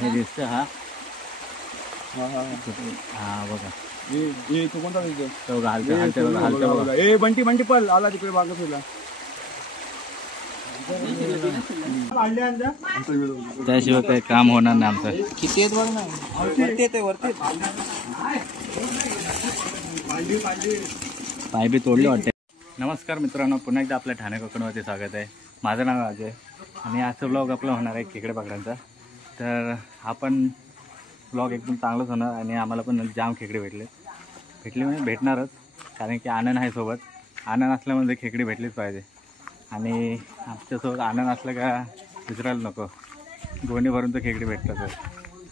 हे दिसतं हा हा हा हा बघा हे तो कोणता दिसतो तो घालतो ए बंटी बंटी पल आला तिकडे बागा तुला त्याशिवाय काही काम होणार नाही आमचं. किती आहेत बघ ना वरती येते वरती पाय बी तोडले वाटते. नमस्कार मित्रांनो, पुन्हा एकदा आपल्या ठाणे कोकणवरती स्वागत आहे. माझं नाव अजय आणि आजचा ब्लॉग आपला होणार आहे खेकडे पकडांचा. तर आपण ब्लॉग एकदम चांगलाच होणार आणि आम्हाला पण जाम खेकडे भेटले म्हणजे भेटणारच, कारण की आनंद आहे सोबत. आनंद असल्यामुळे खेकडे भेटलीच पाहिजे आणि आमच्यासोबत आनंद असलं का विसरायला नको. गोणी भरून तर खेकडे भेटतात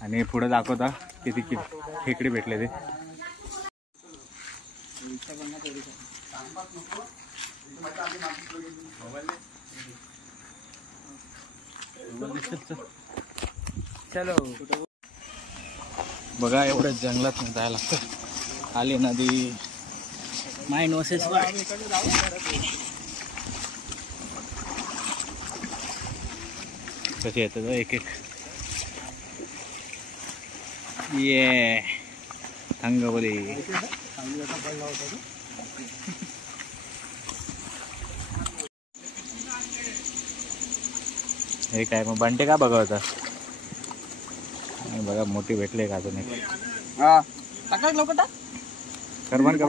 आणि पुढे दाखवता किती खेकडे भेटले ते. चलो बघा, एवढं जंगलात जायला लागतं. आली नदी माइंड वर्सेस कसे येतात एक एक. ये अंगवली हे काय मग बंटे का बघा होता. बघा मोठी भेटले का अजून एक. कर बंद कर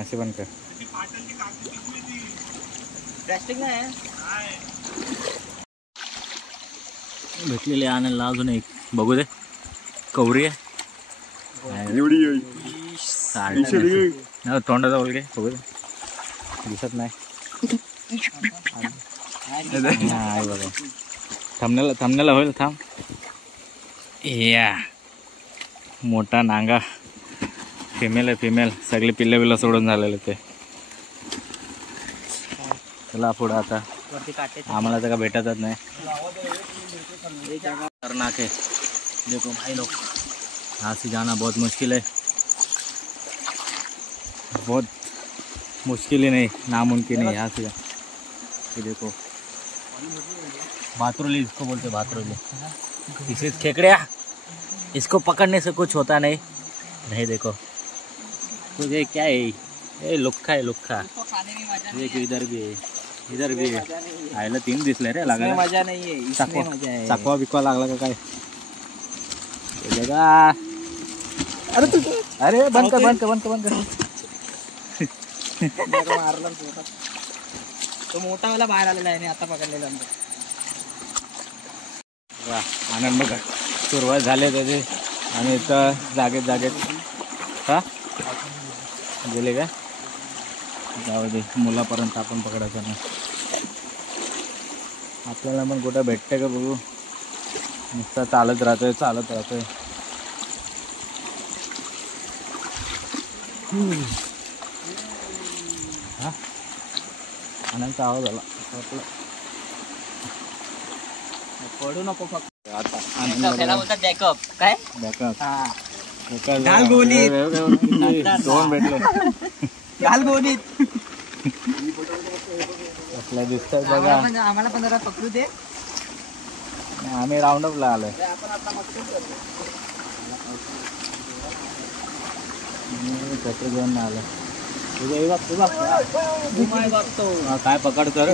असे बंद कर. भेटलेले आणायला अजून एक बघू दे. कवरी आहे तोंडाचा बोल घे बघू दे. दिसत नाही बघा. थांबण्याला होईल. थांब. या मोठा नांगा फिमेल आहे. फिमेल सगळे पिल्ले बिल्ला सोडून झालेले ते. चला पुढं आता. आम्हाला तर का भेटतच नाही. खतरनाक है देखो भाई लोग, यहाँ से जाना बहुत मुश्किल है. बहुत मुश्किल ही नहीं, नामुमकिन है यहाँ से. ये देखो भातरुली इसको बोलते, भातरुली. इसे खेकड़िया, इसको पकड़ने से कुछ होता नहीं. नहीं देखो तुझे क्या है, ये लुक्खा है लुक्खा. देखो इधर भी है, इधर भी है. आयला 3 दिसले रे. लागला मजा नाही आहे. इसमें मजा आहे. चाकवा बिकवा लागला का काय बघा. अरे तू अरे बंद कर बंद कर बंद कर बंद कर. मारला तो मोठा वाला बाहेर आलेला आहे आता पकडलेला. वा आनंद बघा. सुरुवात झाली त्याची आणि इथं जागेत हा गेले का. जाऊ दे, मुलापर्यंत आपण पकडायचं नाही. आपल्याला पण कुठं भेटते का बघू. नुसतं चालत राहतोय. हा आनंदचा आवाज आला. पडू नको फक्त. आता बॅकअप काय बॅकअप घाल गोणीत. 2 भेटले. घाल गोणीत. कसल्या दिसतात बघा. आम्हाला पण जरा पकडू दे. आम्ही राऊंड अपला आलोय. कसे घेऊन आलं काय पकडतो रे.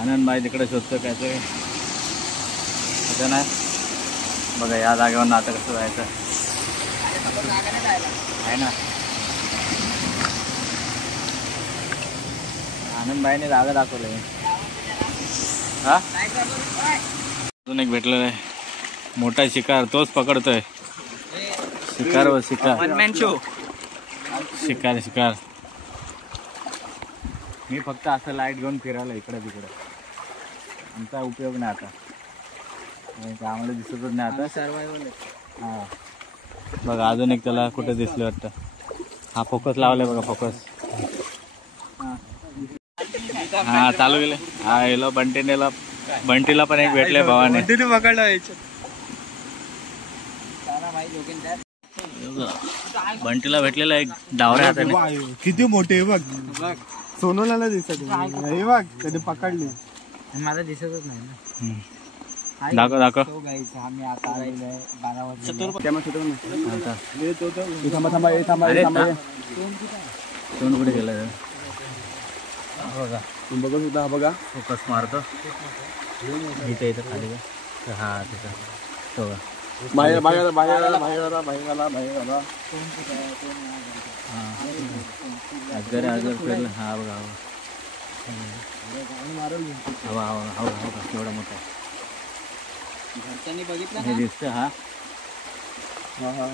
आनंद भाई तिकडे शोधतो काय ते नाही बघा. या जागेवर नातं कसं जायचं आहे ना. आनंद भाईने जागा दाखवलंय. हा अजून एक भेटलेला आहे मोठा शिकार. तोच पकडतोय. शिकार व शिकार. मी फक्त असं लाईट घेऊन फिरायला इकडे तिकडे. आमचा उपयोग नाही आता. आम्हाला दिसतच नाही आता. सर्वायवल. हा बघा अजून एक त्याला कुठे दिसलं वाटतं. हा फोकस लावलाय बघा. फोकस हा चालू गेले. हा येलो बंटीला पण एक भेटले भावाने. पकडलं बंटीला भेटलेला एक डावऱ्या हाताने. किती मोठे बघ. सोनूला नाही दिसत हे बघ कधी पकडली मला दिसतच नाही ना. दाखव दाखव. आम्ही आता आलेलो आहे 12 वाजता. अरे तोंड कुठे गेलं बघा. बघत होता बघा फोकस मारतो इथे इथं खाली का हा तिथं तो बघा. बाहेर बाहेर बाहेर आला बाहेर आला बाहेर आला बाहेर आला अजगर अजगर फिरलं. हा बघा हवा हवा हवा हवा केवढा मोठा आहे. घरच्यांनी बघितलं हे दिसतं हा हा हा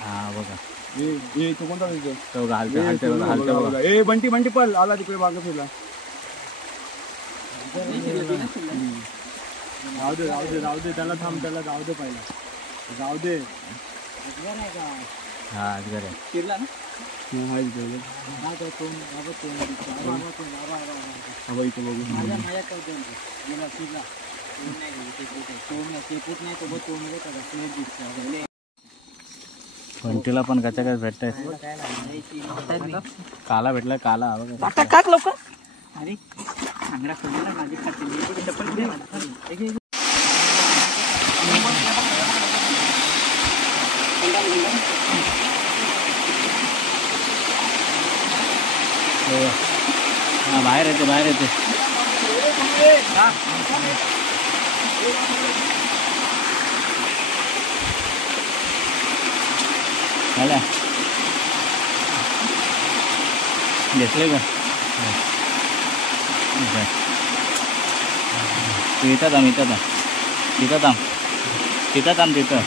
हा बघा ए तो कोणता दिसतो तो बघा हालतं हालतं बघा हालतं बघा. ए बंटी बंटी पल आला तिकडे बागा फिरला राहू दे राहू दे राहू दे त्याला थांब त्याला जाऊ दे पहिला जाऊ दे हा अजगर आहे. फिरला ना. इथे बघू पंटीला पण कचा काय भेटताय. काला भेटला काला हा बघा. टाक लवकर. अरे चांगला खोलला माझी खाते डबल पुढे हा बाहेर येते बाहेर येते. झाल्या घेतले का तू इथं थांब इथं थांब तिथं थांब तिथं थांब तिथं.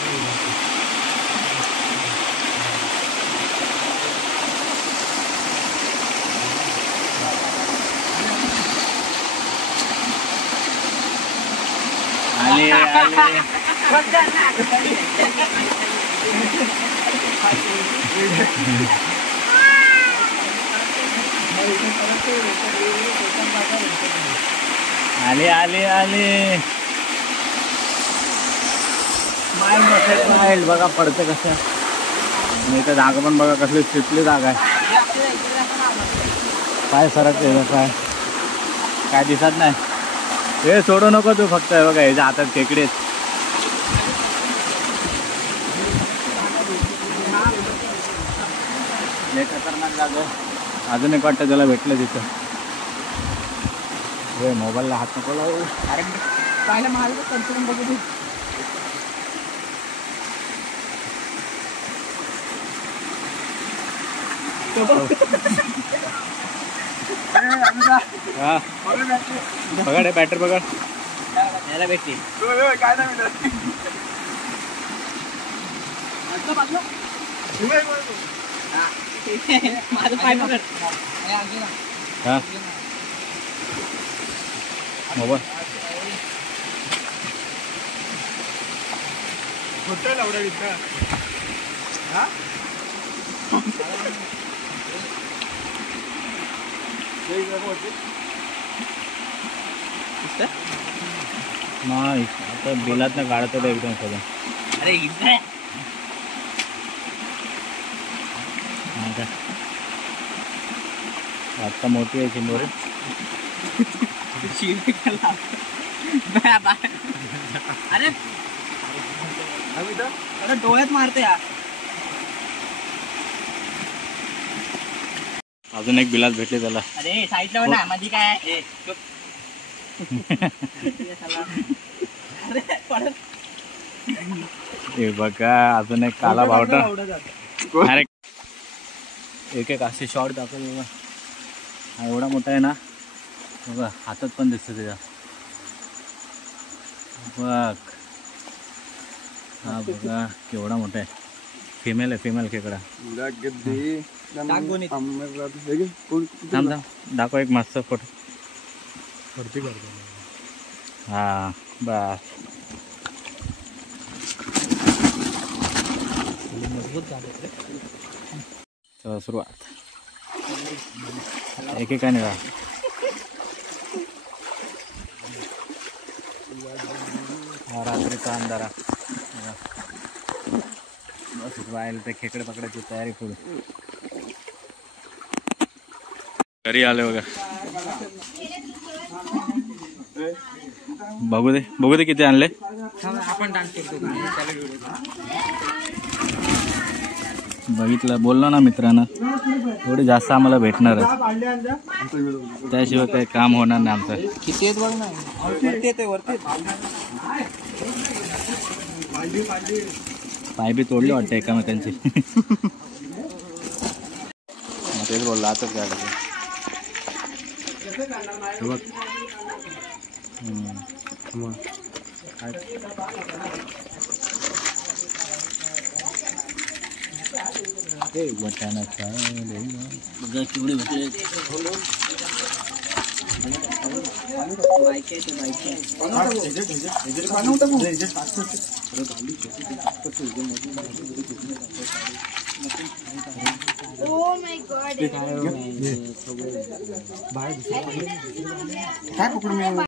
आले आले आले आले आले. माइल बघा पडतं कसं. नाही तर जागा पण बघा कसली सुटली जागा आहे. काय सरक काय काय दिसत नाही. हे सोडू नको तू फक्त बघा ह्याच्या हातात खेकडे. लय खतरनाक जागा. अजून एक वाटतं त्याला भेटलं तिथं. हे मोबाईलला हात नको लावू. अरे पाहिलं महाल करून बघू दे. हा बघा बॅटर बघा याला भेटते. काय नाही माझं पाय पकड. हा मोबाईल होतं एवढा इथं हा नाही आता बिलात ना काढतो एकदम सगळं. अरे इथं आता मोठी आहे चिंबोरी. अरे अरे डोळ्यात मारते यार. अजून एक बिलात भेटले त्याला. अरे साईडला ना माझी काय हे बघा अजून एक काला बावटा. अरे एक एक असे शॉर्ट दाखवले बघा. हा एवढा मोठा आहे ना बघा हातात पण दिसतं त्याच्या. बघ हा बघा केवढा मोठा आहे. फिमेल आहे फिमेल खेकडा. थांब थांब दाखव एक मस्त फोटो. हा बस चला सुरुवात. एकेकाने राहा. हा रात्रीचा अंधारा. बस राहील ते खेकडे पकडायची तयारी पुढे. घरी आले बघा. बघू दे किती आणले. आपण डान्स करतो. बघितलं, बोललो ना मित्रांनो, थोडी जास्त आम्हाला भेटणारच, त्याशिवाय काही काम होणार नाही आमचं. किती आहेत बघ ना, वरती येते वरती. पाय बी तोडले वाटतं एकामेकांची. तेच बोललो आताच काढायचं. वटाणाचा बघा केवढे भेटले. Oh my god.